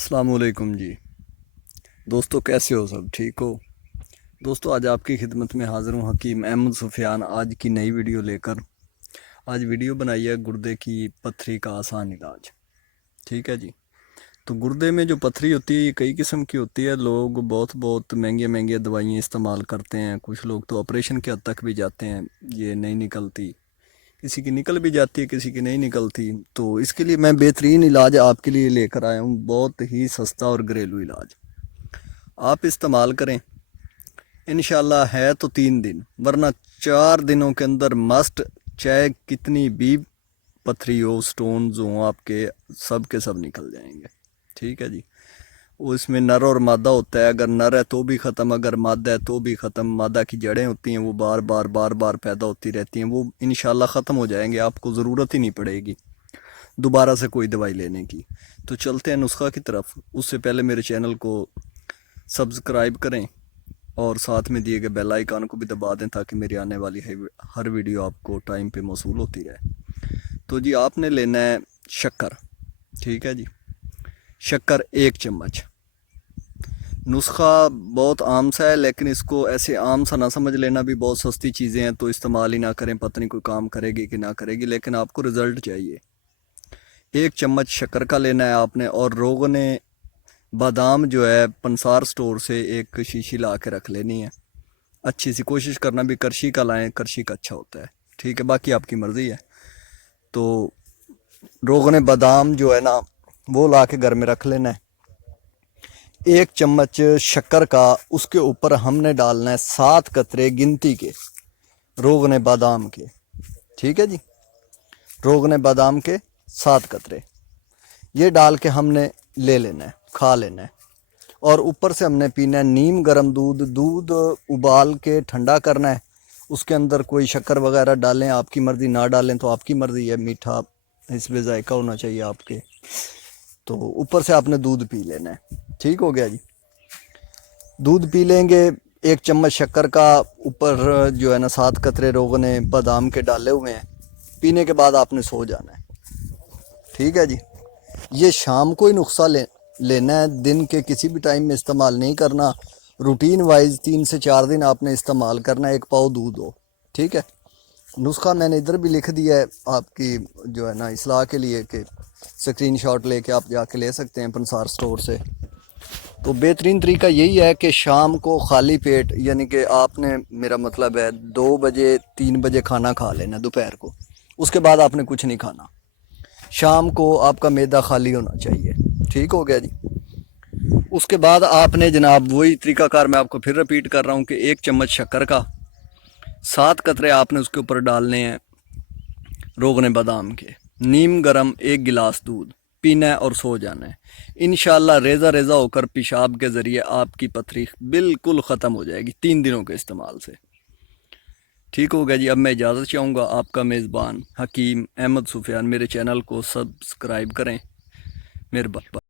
السلام علیکم جی دوستو، کیسے ہو؟ سب ٹھیک ہو؟ دوستو، آج آپ کی خدمت میں حاضر ہوں حکیم احمد سفیان آج کی نئی ویڈیو لے کر۔ آج ویڈیو بنائی ہے گردے کی پتھری کا آسان علاج۔ ٹھیک ہے جی۔ تو گردے میں جو پتھری ہوتی ہے یہ کئی قسم کی ہوتی ہے۔ لوگ بہت مہنگے دوائیاں استعمال کرتے ہیں، کچھ لوگ تو آپریشن کے حد تک بھی جاتے ہیں، یہ نہیں نکلتی، کسی کی نکل بھی جاتی ہے، کسی کی نہیں نکلتی۔ تو اس کے لیے میں بہترین علاج آپ کے لیے لے کر آیا ہوں، بہت ہی سستا اور گھریلو علاج۔ آپ استعمال کریں، انشاءاللہ ہے تو 3 دن، ورنہ 4 دنوں کے اندر مسٹ، چاہے کتنی بھی پتھری ہو، سٹونز ہوں آپ کے، سب نکل جائیں گے۔ ٹھیک ہے جی۔ وہ اس میں نر اور مادہ ہوتا ہے، اگر نر ہے تو بھی ختم، اگر مادہ ہے تو بھی ختم۔ مادہ کی جڑیں ہوتی ہیں وہ بار بار پیدا ہوتی رہتی ہیں، وہ انشاءاللہ ختم ہو جائیں گے، آپ کو ضرورت ہی نہیں پڑے گی دوبارہ سے کوئی دوائی لینے کی۔ تو چلتے ہیں نسخہ کی طرف۔ اس سے پہلے میرے چینل کو سبسکرائب کریں اور ساتھ میں دیے گئے بیل آئیکن کو بھی دبا دیں تاکہ میری آنے والی ہر ویڈیو آپ کو ٹائم پہ موصول ہوتی رہے۔ تو جی، آپ نے لینا ہے شکر۔ ٹھیک ہے جی، شکر 1 چمچ۔ نسخہ بہت عام سا ہے، لیکن اس کو ایسے عام سا نہ سمجھ لینا، بھی بہت سستی چیزیں ہیں تو استعمال ہی نہ کریں، پتہ نہیں کوئی کام کرے گی کہ نہ کرے گی، لیکن آپ کو رزلٹ چاہیے۔ 1 چمچ شکر کا لینا ہے آپ نے، اور روغن بادام جو ہے پنسار سٹور سے 1 شیشی لا کے رکھ لینی ہے۔ اچھی سی کوشش کرنا بھی کرشی کا لائیں، کرشی کا اچھا ہوتا ہے۔ ٹھیک ہے، باقی آپ کی مرضی ہے۔ تو روغن بادام جو ہے نا وہ لا کے گھر میں رکھ لینا ہے۔ 1 چمچ شکر کا، اس کے اوپر ہم نے ڈالنا ہے 7 قطرے گنتی کے روغن بادام کے۔ ٹھیک ہے جی، روغن بادام کے 7 قطرے یہ ڈال کے ہم نے لے لینا ہے، کھا لینا ہے۔ اور اوپر سے ہم نے پینا ہے نیم گرم دودھ ابال کے ٹھنڈا کرنا ہے۔ اس کے اندر کوئی شکر وغیرہ ڈالیں، آپ کی مرضی، نہ ڈالیں تو آپ کی مرضی ہے، میٹھا حسب ذائقہ ہونا چاہیے آپ کے۔ تو اوپر سے آپ نے دودھ پی لینا ہے۔ ٹھیک ہو گیا جی۔ دودھ پی لیں گے 1 چمچ شکر کا، اوپر جو ہے نا 7 قطرے روغن بادام کے ڈالے ہوئے ہیں۔ پینے کے بعد آپ نے سو جانا ہے۔ ٹھیک ہے جی۔ یہ شام کو ہی نسخہ لینا ہے، دن کے کسی بھی ٹائم میں استعمال نہیں کرنا۔ روٹین وائز 3 سے 4 دن آپ نے استعمال کرنا ہے، 1 پاؤ دودھ ہو۔ ٹھیک ہے۔ نسخہ میں نے ادھر بھی لکھ دیا ہے آپ کی جو ہے نا اصلاح کے لیے، کہ سکرین شاٹ لے کے آپ جا کے لے سکتے ہیں پنسار سٹور سے۔ تو بہترین طریقہ یہی ہے کہ شام کو خالی پیٹ، یعنی کہ آپ نے، میرا مطلب ہے 2 بجے 3 بجے کھانا کھا لینا دوپہر کو، اس کے بعد آپ نے کچھ نہیں کھانا۔ شام کو آپ کا معدہ خالی ہونا چاہیے۔ ٹھیک ہو گیا جی۔ اس کے بعد آپ نے جناب وہی طریقہ کار میں آپ کو پھر رپیٹ کر رہا ہوں کہ 1 چمچ شکر کا، 7 قطرے آپ نے اس کے اوپر ڈالنے ہیں روغن بادام کے، نیم گرم 1 گلاس دودھ پینا ہے اور سو جانا ہے۔ انشاءاللہ ریزہ ہو کر پیشاب کے ذریعے آپ کی پتھری بالکل ختم ہو جائے گی 3 دنوں کے استعمال سے۔ ٹھیک ہو گیا جی۔ اب میں اجازت چاہوں گا، آپ کا میزبان حکیم احمد سفیان۔ میرے چینل کو سبسکرائب کریں، مہربانی۔